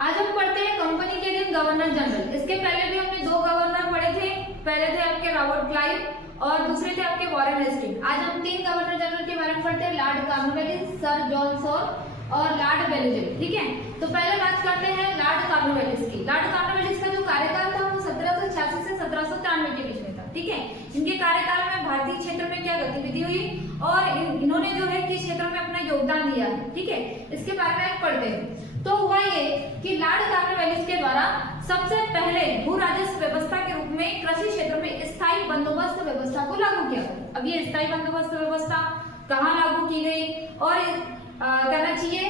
आज हम पढ़ते हैं कंपनी के दिन गवर्नर जनरल। इसके पहले भी हमने दो गवर्नर पढ़े थे। पहले थे आपके रॉबर्ट क्लाइव और दूसरे थे आपके वॉरेन हेस्टिंग्स। आज हम तीन गवर्नर जनरल के बारे में पढ़ते हैं, Lord Cornwallis, Sir John Shore और लॉर्ड बेल्लिंगम। ठीक है, तो पहले बात करते हैं लॉर्ड कॉर्नवालिस की। लॉर्ड कॉर्नवालिस का जो कार्यकाल था वो 1786 से 1793 के बीच में था। ठीक है, इनके कार्यकाल में भारतीय क्षेत्र में क्या गतिविधि हुई और इन्होंने जो है किस क्षेत्र में अपना योगदान दिया है। ठीक है, इसके बारे में आज पढ़ते हैं। तो हुआ ये कि लॉर्ड कॉर्नवालिस के द्वारा सबसे पहले भू राजस्व व्यवस्था के रूप में कृषि क्षेत्र में स्थायी बंदोबस्त व्यवस्था को लागू किया गया। अब ये स्थायी बंदोबस्त व्यवस्था कहाँ लागू की गई और कहना चाहिए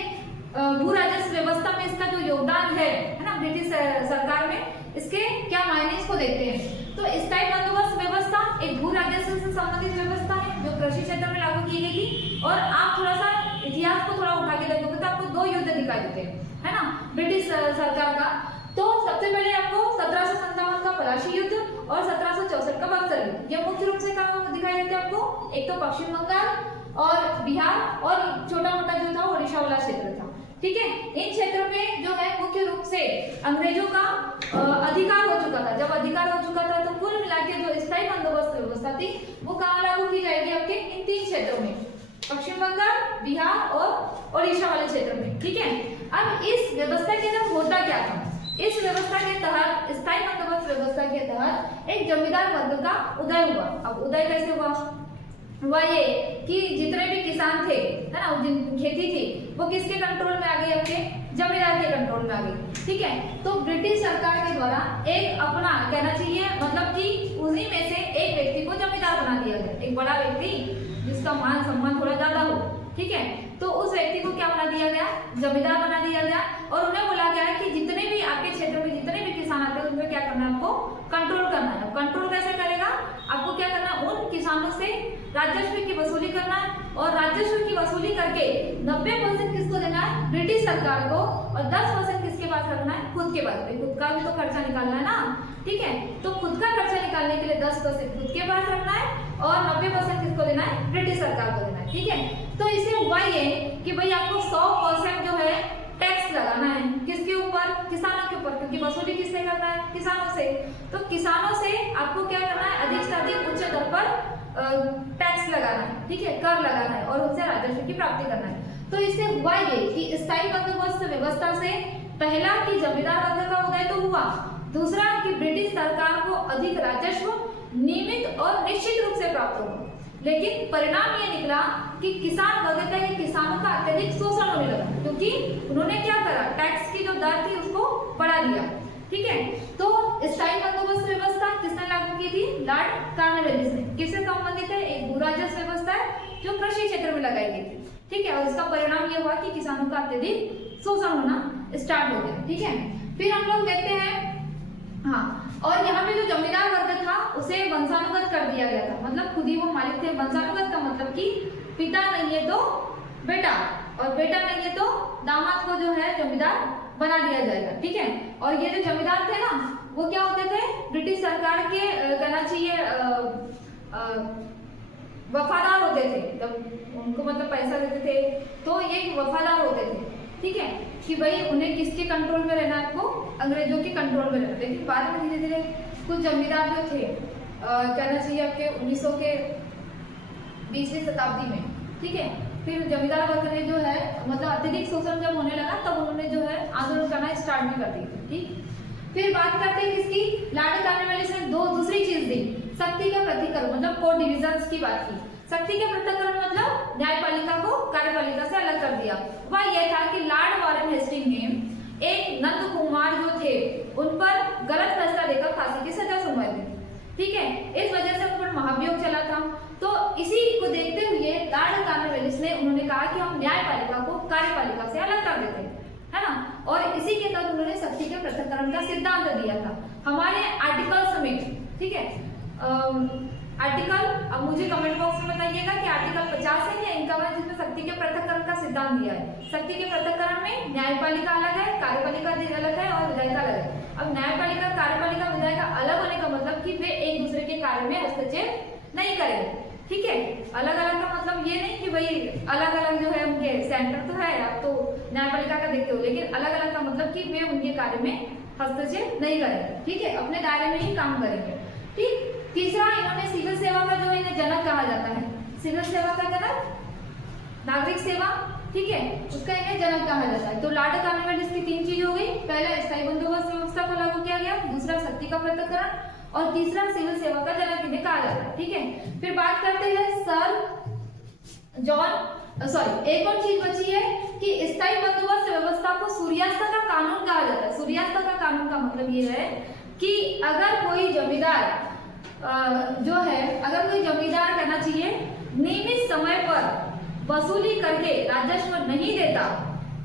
भू राजस्व व्यवस्था में इसका जो योगदान है ना ब्रिटिश सरकार में, इसके क्या मायने इसको देखते हैं। तो स्थायी बंदोबस्त व्यवस्था एक भू राजस्व से संबंधित व्यवस्था है जो कृषि क्षेत्र में लागू की गई थी। और आप थोड़ा सा इतिहास को थोड़ा उठा के देखोगे तो आपको दो युद्ध दिखाई देते हैं, है ना, ब्रिटिश सरकार का। तो सबसे पहले आपको 1757 का पलाशी युद्ध और 1764 का बक्सर युद्ध, ये मुख्य रूप से कहाँ दिखाई देते हैं आपको। एक तो पश्चिम बंगाल और बिहार और छोटा मोटा जो था ओडिशा वाला क्षेत्र था। ठीक है, इन क्षेत्रों में जो है मुख्य रूप से अंग्रेजों का अधिकार हो चुका था। जब अधिकार हो चुका था तो कुल मिलाकर जो स्थायी बंदोबस्त व्यवस्था थी वो कहाँ लागू की जाएगी, आपके इन तीन क्षेत्रों में, पश्चिम बंगाल, बिहार और ओडिशा वाले क्षेत्र में। ठीक है, अब इस व्यवस्था के अंदर होता क्या था। इस व्यवस्था के तहत, स्थायी बंदोबस्त व्यवस्था के तहत एक जमींदार वर्ग का उदय हुआ। अब उदय कैसे हुआ ये कि जितने भी किसान थे, है ना, जिन खेती थी वो किसके कंट्रोल में आ गई, आपके जमींदार के कंट्रोल में आ गई। ठीक है, तो ब्रिटिश सरकार के द्वारा एक अपना कहना चाहिए मतलब कि उन्हीं में से एक व्यक्ति को जमींदार बना दिया गया, एक बड़ा व्यक्ति जिसका मान सम्मान थोड़ा ज्यादा हो। ठीक है, तो उस व्यक्ति को क्या बना दिया गया, जमींदार बना दिया गया और उन्हें बोला गया कि जितने भी आपके क्षेत्र में जितने भी किसान आते हैं उनमें क्या करना है, आपको कंट्रोल करना है। कंट्रोल कैसे करेगा, आपको क्या करना है, उन किसानों से राजस्व की वसूली करना है और राजस्व की वसूली करके 90% किसको देना है, ब्रिटिश सरकार को, और 10% किसके पास रखना है, खुद के पास। खुद का भी तो खर्चा निकालना है ना। ठीक है, तो खुद का खर्चा निकालने के लिए 10% खुद के पास रखना है और 90% किसको देना है, ब्रिटिश सरकार को देना है। ठीक है, तो इसे हुआ ये कि भाई आपको 100% जो है टैक्स लगाना है, किसके ऊपर, किसानों के ऊपर, क्योंकि वसूली किससे करना है, किसानों से। तो किसानों से आपको क्या करना है, अधिक से अधिक उच्च दर पर टैक्स लगाना है। ठीक है, कर लगाना है और उनसे राजस्व की प्राप्ति करना है। तो इससे हुआ ये कि स्थायी बंदोबस्त व्यवस्था से पहला कि जमींदार वर्ग का उदय तो हुआ, दूसरा कि ब्रिटिश सरकार को अधिक राजस्व नियमित और निश्चित रूप से प्राप्त हुआ। लेकिन परिणाम ये निकला कि किसान वर्ग का, किसानों का अत्यधिक शोषण होने लगा, क्योंकि उन्होंने क्या करा, टैक्स की जो दर थी उसको बढ़ा दिया। ठीक है, तो स्थायी बंदोबस्त व्यवस्था किसने लागू की थी, लॉर्ड कॉर्नवालिस ने। किससे संबंधित है, एक भू राजस्व व्यवस्था है जो कृषि क्षेत्र में लगाई गई थी। ठीक है, और इसका परिणाम ये हुआ कि किसानों का अत्यधिक शोषण होना स्टार्ट हो गया। ठीक है, फिर हम लोग देखते हैं, हाँ, और यहाँ पे जो जमींदार वर्ग था उसे वंशानुगत कर दिया गया था, मतलब खुद ही वो मालिक थे। वंशानुगत का मतलब कि पिता नहीं है तो बेटा और बेटा नहीं है तो दामाद को जो है जमींदार बना दिया जाएगा। ठीक है, और ये जो जमींदार थे ना वो क्या होते थे, ब्रिटिश सरकार के कहना चाहिए वफादार होते थे। जब उनको मतलब पैसा देते थे तो ये वफादार होते थे। ठीक है, कि भाई उन्हें किसके कंट्रोल में रहना है, आपको अंग्रेजों के कंट्रोल में रहना। लेकिन बाद में धीरे धीरे कुछ जमींदार जो थे कहना चाहिए आपके 1900 के 20वीं शताब्दी में, ठीक है, फिर जमींदार वर्ग ने जो है मतलब अत्यधिक शोषण जब होने लगा तब उन्होंने जो है आंदोलन करना स्टार्ट भी कर दिया। ठीक, फिर बात करते हैं किसकी, लॉर्ड कॉर्नवालिस ने दूसरी चीज दी, शक्ति का पृथक्करण, मतलब कोर्ट डिविजन्स की बात की। शक्ति के पृथक्करण मतलब न्यायपालिका को कार्यपालिका से अलग कर दिया। वह यह था कि लॉर्ड वॉरेन हेस्टिंग ने एक नंद कुमार जो थे उन पर गलत फैसला देकर फांसी की सजा सुनवाई दी। ठीक है, इस वजह से उन पर महाभियोग चला था। तो इसी को देखते हुए लॉर्ड कॉर्नवालिस ने उन्होंने कहा कि हम न्यायपालिका को कार्यपालिका से अलग कर देते हैं, है ना, और इसी के तहत उन्होंने शक्ति के पृथक्करण का सिद्धांत दिया था हमारे आर्टिकल में। ठीक है, आर्टिकल, अब मुझे कमेंट बॉक्स में बताइएगा कि आर्टिकल 50 है या 51 जिसमें शक्ति के पृथक्करण का सिद्धांत दिया है। शक्ति के पृथक्करण में न्यायपालिका अलग है, कार्यपालिका अलग है और विधायिका अलग है। अब न्यायपालिका, कार्यपालिका, विधायिका अलग होने का मतलब कि वे एक दूसरे के कार्य में हस्तक्षेप नहीं करेंगे। ठीक है। अलग अलग का मतलब ये नहीं कि भाई अलग अलग जो है उनके सेंटर तो है, आप तो न्यायपालिका का देखते हो, लेकिन अलग अलग का मतलब कि वे उनके कार्य में हस्तक्षेप नहीं करेंगे, ठीक है, अपने दायरे में ही काम करेंगे। ठीक। तीसरा, इन्होंने सिविल सेवा का जो इन्हें जनक कहा जाता है, सिविल सेवा का जनक, नागरिक सेवा, ठीक है, उसका इन्हें जनक कहा जाता है। तो लॉर्ड कॉर्नवालिस की तीन चीज हो गई, पहला स्थायी बंदोबस्त व्यवस्था को लागू किया गया, दूसरा शक्ति का पृथक्करण, और तीसरा सिविल सेवा का जनक इन्हें कहा जाता है, ठीक है। फिर बात करते हैं सर जॉन, सॉरी, एक और चीज बची है कि स्थायी बंदोबस्त व्यवस्था को सूर्यास्त का कानून कहा जाता है। सूर्यास्त का कानून का मतलब ये है कि अगर कोई जमींदार जो है, अगर कोई जमींदार करना चाहिए नियमित समय पर वसूली करके राजस्व नहीं देता,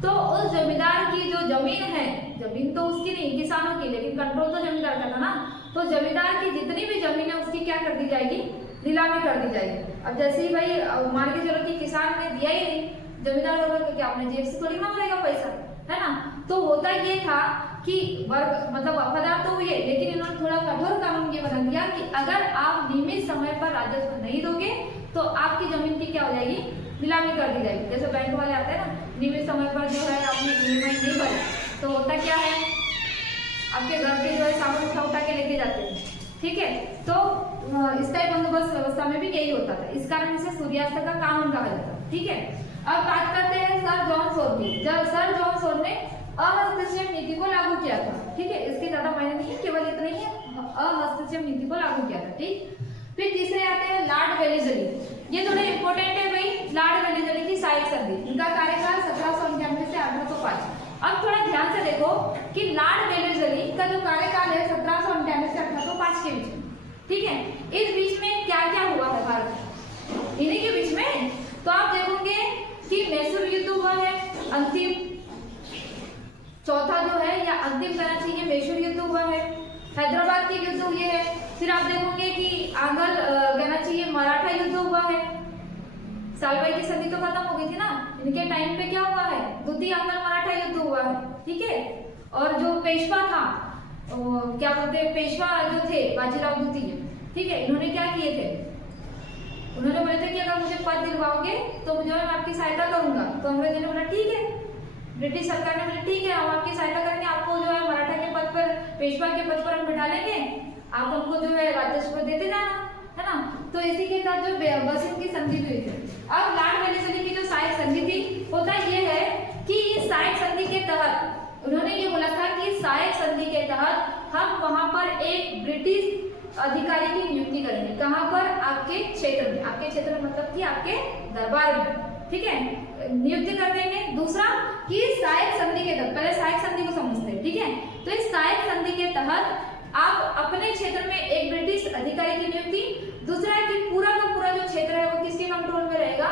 तो उस जमींदार की जो जमीन है, जमीन तो उसकी नहीं, किसानों की, लेकिन कंट्रोल तो जमींदार का था ना, तो जमींदार की जितनी भी जमीन है उसकी क्या कर दी जाएगी, नीलामी कर दी जाएगी। अब जैसे ही भाई मान के चलो कि किसान ने दिया ही नहीं, जमींदार लोगों को क्या अपने जेब से थोड़ी मांगेगा पैसा, है ना। तो होता ये था कि वर्ग मतलब वफादार तो हुए, लेकिन इन्होंने थोड़ा कठोर कानून ये बना दिया कि अगर आप नियमित समय पर राजस्व नहीं दोगे तो आपकी जमीन की क्या हो जाएगी, नीलामी कर दी जाएगी। जैसे बैंक वाले आते हैं ना, नियमित समय पर जो है आपने ईएमआई नहीं भरी, तो होता क्या है, आपके घर के जो है सामान उठा के लेके जाते हैं, ठीक है। तो स्थायी बंदोबस्त व्यवस्था में भी यही होता था, इस कारण इसे सूर्यास्त का कानून कहा जाता है, ठीक है। अब बात करते हैं सर जॉन सोर की। जब सर जॉन सोर ने अहस्तक्षेप नीति को लागू किया था, ठीक है, इसके ज्यादा मायने नहीं है, केवल इतना ही है, अहस्तक्षेप नीति को लागू किया था, ठीक। फिर तीसरे आते हैं लॉर्ड वेलेस्ली, ये थोड़े इंपॉर्टेंट है भाई। लॉर्ड वेलेस्ली की सहायक संधि, इनका कार्यकाल 1791 से 1805। अब थोड़ा ध्यान से देखो कि लॉर्ड वेलेस्ली का जो कार्यकाल है 1791 से 1805 के बीच में, ठीक है। इस बीच में क्या क्या हुआ है भारत, इन्हीं के बीच में, तो आप देखोगे कि मैसूर युद्ध हुआ है, अंतिम चौथा जो है या अंतिम कहना चाहिए मैसूर युद्ध हुआ है, हैदराबाद के युद्ध हुए हैं। फिर आप देखोगे कि आंग्ल कहना चाहिए मराठा युद्ध हुआ है, सालबाई की संधि तो खत्म हो गई थी ना, इनके टाइम पे क्या हुआ है, द्वितीय आंग्ल मराठा युद्ध हुआ है, ठीक है। और जो पेशवा था, क्या बोलते हैं, पेशवा जो थे बाजीराव द्वितीय, ठीक है, इन्होंने क्या किए थे, उन्होंने बोले थे कि अगर मुझे पद दिलवाओगे तो मुझे मैं आपकी सहायता करूंगा। तो अंग्रेजों ने बोला ठीक है, ब्रिटिश सरकार ने बोला ठीक है, हम आपकी सहायता करेंगे, आपको जो है मराठा के पद पर, पेशवा के पद पर हम बिठा लेंगे, आप हमको जो है राजस्व देते जाना, है ना। तो इसी के साथ जो बसिन की संधि हुई थी। अब लॉर्ड वेलेस्ली की जो सहायक संधि थी, होता ये है कि इस सहायक संधि के तहत उन्होंने ये बोला था कि सहायक संधि के तहत हम वहां पर एक ब्रिटिश अधिकारी की नियुक्ति करेंगे। कहां पर, आपके क्षेत्र में, आपके क्षेत्र में मतलब कि आपके दरबार में, ठीक है, नियुक्ति कर देंगे। दूसरा कि सहायक संधि के तहत, पहले सहायक संधि को समझते हैं, ठीक है। तो इस सहायक संधि के तहत आप अपने क्षेत्र में एक ब्रिटिश अधिकारी की नियुक्ति, दूसरा है कि पूरा का पूरा जो क्षेत्र है वो किसके कंट्रोल में रहेगा,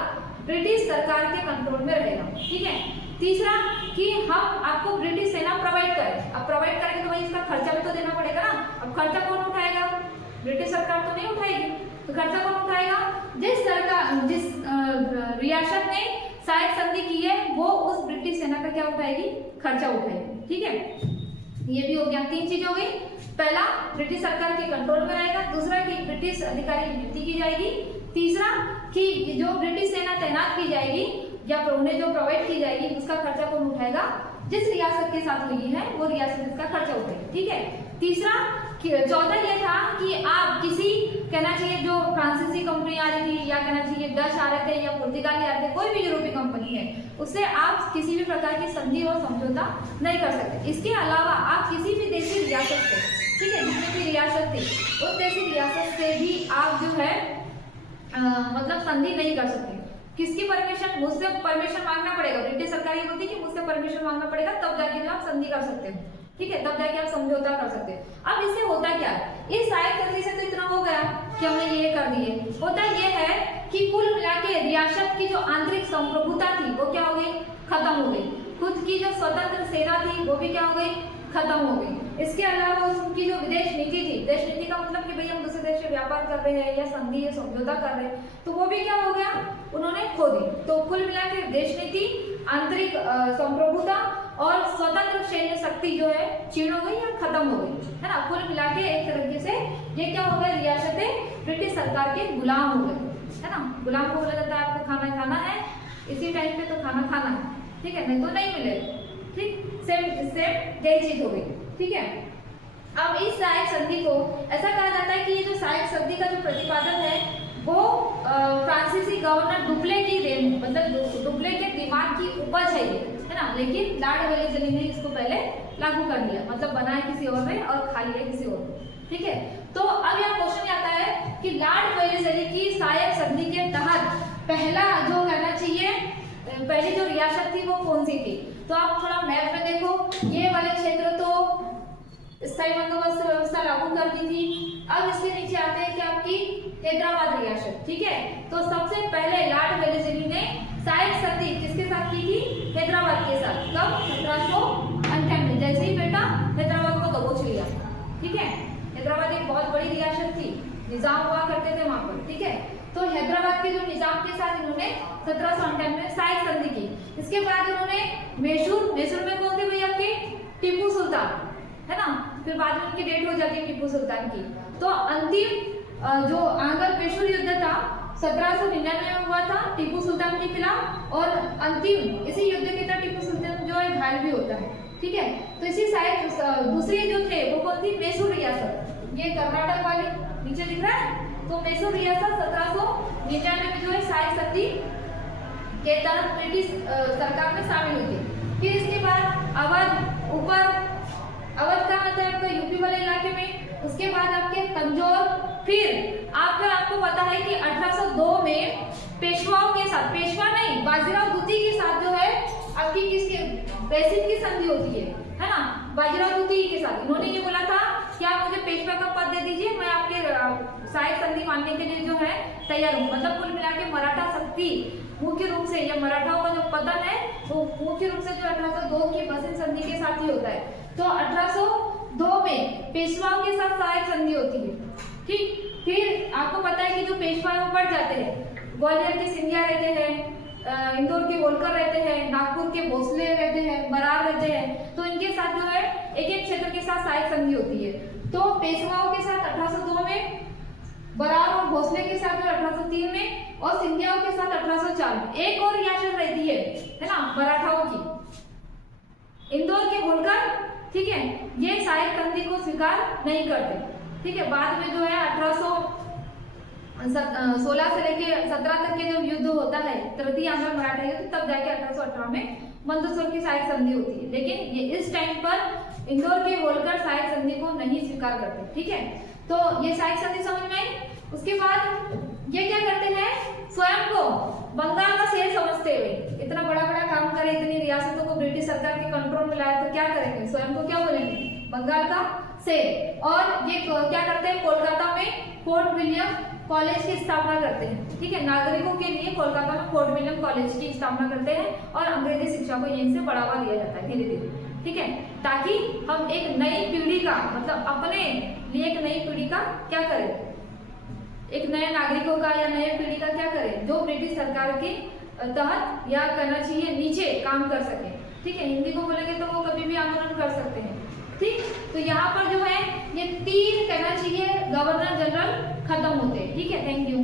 ब्रिटिश सरकार के कंट्रोल में रहेगा, ठीक है। तीसरा कि हम आपको ब्रिटिश सेना प्रोवाइड करें। अब प्रोवाइड करेंगे तो भाई इसका खर्चा भी तो देना पड़ेगा ना। अब खर्चा कौन उठाएगा, ब्रिटिश सरकार तो नहीं उठाएगी, तो खर्चा कौन उठाएगा, जिस सरकार, जिस रियासत ने सहायक संधि की है वो उस ब्रिटिश सेना का क्या उठाएगी, खर्चा उठाएगी, ठीक है। ये भी हो गया, तीन चीज हो गई। पहला, ब्रिटिश सरकार के कंट्रोल में रहेगा, दूसरा कि ब्रिटिश अधिकारी की नियुक्ति की जाएगी, तीसरा कि जो ब्रिटिश सेना तैनात की जाएगी या उन्हें जो प्रोवाइड की जाएगी उसका खर्चा कौन उठाएगा, जिस रियासत के साथ हुई है वो रियासत इसका खर्चा उठाएगी, ठीक है। तीसरा, चौथा ये था कि आप किसी, कहना चाहिए जो फ्रांसीसी कंपनी आ रही थी या कहना चाहिए डच आ रहे थे या पुर्तगाली आ रहे थे, कोई भी यूरोपीय कंपनी है, उससे आप किसी भी प्रकार की संधि और समझौता नहीं कर सकते। इसके अलावा आप किसी भी देशी रियासत से, ठीक है, जितनी भी रियासत थी उस देशी रियासत से भी आप जो है मतलब संधि नहीं कर सकते। किसकी परमिशन, मुझसे परमिशन मांगना पड़ेगा, ब्रिटिश सरकार ये बोलती है कि मुझसे परमिशन मांगना पड़ेगा, तब जाके आप संधि कर सकते हो, ठीक है, तब जाके आप समझौता कर सकते हैं। अब इससे होता क्या है, इस सहायक संधि से तो इतना हो गया कि हमने ये कर दिए। होता ये है कि कुल मिला के रियासत की जो आंतरिक संप्रभुता थी वो क्या हो गई, खत्म हो गई। खुद की जो स्वतंत्र सेना थी वो भी क्या हो गई, खत्म हो गई। इसके अलावा उनकी जो विदेश नीति थी, विदेश नीति का मतलब कि भाई हम दूसरे देश से व्यापार कर रहे हैं या संधि या समझौता कर रहे हैं, तो वो भी क्या हो गया, उन्होंने खो दी। तो कुल मिला के विदेश नीति, आंतरिक संप्रभुता और स्वतंत्र सैन्य शक्ति जो है क्षीण हो गई या खत्म हो गई, है ना। कुल मिला के एक तरीके से ये क्या हो गया, रियासतें ब्रिटिश सरकार के गुलाम हो गए। है ना। गुलाम को बोला जाता है आपको खाना खाना है, इसी टाइम पे तो खाना खाना है, ठीक है, नहीं तो नहीं मिलेगा। ठीक, सेम यही चीज हो गई, ठीक है। अब इस सहायक संधि को ऐसा कहा जाता है कि ये जो सहायक संधि का जो प्रतिपादन है वो फ्रांसीसी गवर्नर डुप्ले की देन, मतलब डुप्ले के दिमाग की उपज है ये, है ना। लेकिन लॉर्ड वेलेस्ली ने इसको पहले लागू कर दिया, मतलब बनाया किसी और ने और खा लिया किसी और ने, ठीक है। तो अब यहाँ क्वेश्चन आता है कि लॉर्ड वेलेस्ली की सहायक संधि के तहत पहला जो करना चाहिए, पहली जो रियासत थी वो कौन सी थी। तो आप थोड़ा मैप में देखो, ये वाले क्षेत्र तो स्थायी बंदोबस्त व्यवस्था लागू कर दी थी। अब इसके नीचे आते हैं कि आपकी हैदराबाद रियासत, ठीक है। तो सबसे पहले लॉर्ड वेलेस्ली ने सहायक संधि किसके साथ की थी, हैदराबाद के साथ। कब, 1798, जैसे ही बेटा हैदराबाद को दबोच लिया, ठीक है। हैदराबाद एक बहुत बड़ी रियासत थी, निजाम हुआ करते थे वहां पर, ठीक है। तो हैदराबाद के जो निजाम के साथ इन्होंने 1798 में सहायक संधि की। इसके बाद इन्होंने मैसूर में कौन थे भैया आपके, टीपू सुल्तान, है ना। फिर बाद में उनकी डेट हो जाती है टीपू सुल्तान की। तो अंतिम जो आंग्ल पेशवर युद्ध था 1799 में हुआ था टीपू सुल्तान के खिलाफ, और अंतिम इसी युद्ध के तहत टीपू सुल्तान जो है घायल भी होता है, ठीक है। तो इसी साइड दूसरी जो थे वो कौन थी, मैसूर रियासत, ये कर्नाटक वाली नीचे दिख रहा है। तो मैसूर रियासत 1799 में जो है सहायक संधि के तहत ब्रिटिश सरकार में शामिल हुई थी। फिर इसके बाद अवध, ऊपर अवध का मतलब आपका यूपी वाले इलाके में, उसके बाद आपके तंजौर, फिर आपको पता है कि 1802 में पेशवाओं के साथ, पेशवा नहीं बाजीराव द्वितीय के साथ जो है आपकी किसके, बेसिक की संधि होती है ना, बाजीराव द्वितीय के साथ। इन्होंने ये बोला था कि आप मुझे पेशवा का पद दे दीजिए, मैं आपके सहायक संधि मानने के लिए जो है तैयार हूँ। मतलब कुल मिला के मराठा शक्ति मुख्य रूप से, या मराठाओं का जो पतन है वो मुख्य रूप से जो 1802 की बसिन संधि के साथ ही होता है। तो 1802 में पेशवाओं के साथ सहायक संधि होती है, ठीक। फिर आपको पता है कि जो पेशवा बढ़ जाते हैं, ग्वालियर के सिंधिया रहते हैं, इंदौर के होलकर रहते हैं, नागपुर के भोसले रहते हैं, बरार रहते हैं, तो इनके साथ जो है एक एक क्षेत्र के साथ सहायक संधि होती है। तो पेशवाओं के साथ 1802 में, बरार और भोसले के साथ जो 1803 में, और सिंधियाओं के साथ 1804 में। एक और रियासत रहती है ना मराठाओं की, इंदौर के होलकर, ठीक है, ये सहायक संधि को स्वीकार नहीं करते, ठीक है। बाद में जो है 1816 से लेके 17 तक के जब युद्ध होता है, तृतीय आंग्ल मराठा युद्ध, तब जाके 1818 में मंदसौर की सहायक संधि होती है। लेकिन ये इस टाइम पर इंदौर के होलकर सहायक संधि को नहीं स्वीकार करते, ठीक है। तो ये सहायक संधि समझ में आई। उसके बाद ये क्या करते हैं, स्वयं को बंगाल का शेर समझते हुए, इतना बड़ा बड़ा काम करे, इतनी रियासतों को ब्रिटिश सरकार के कंट्रोल में लाया, तो क्या करेंगे, स्वयं को क्या बोलेंगे, बंगाल का शेर। और ये क्या करते हैं, कोलकाता में फोर्ट विलियम कॉलेज की स्थापना करते हैं, ठीक है। नागरिकों के लिए कोलकाता में फोर्ट विलियम कॉलेज की स्थापना करते हैं, और अंग्रेजी शिक्षा को यहीं से बढ़ावा दिया जाता है धीरे धीरे, ठीक है। ताकि हम एक नई पीढ़ी का, मतलब अपने लिए एक नई पीढ़ी का क्या करें, एक नए नागरिकों का या नए पीढ़ी का क्या करें, जो ब्रिटिश सरकार के तहत या करना चाहिए नीचे काम कर सके, ठीक है। हिंदी को बोलेंगे तो वो कभी भी आंदोलन कर सकते हैं, ठीक। तो यहाँ पर जो है ये 3 कहना चाहिए गवर्नर जनरल खत्म होते हैं, ठीक है। Thank you.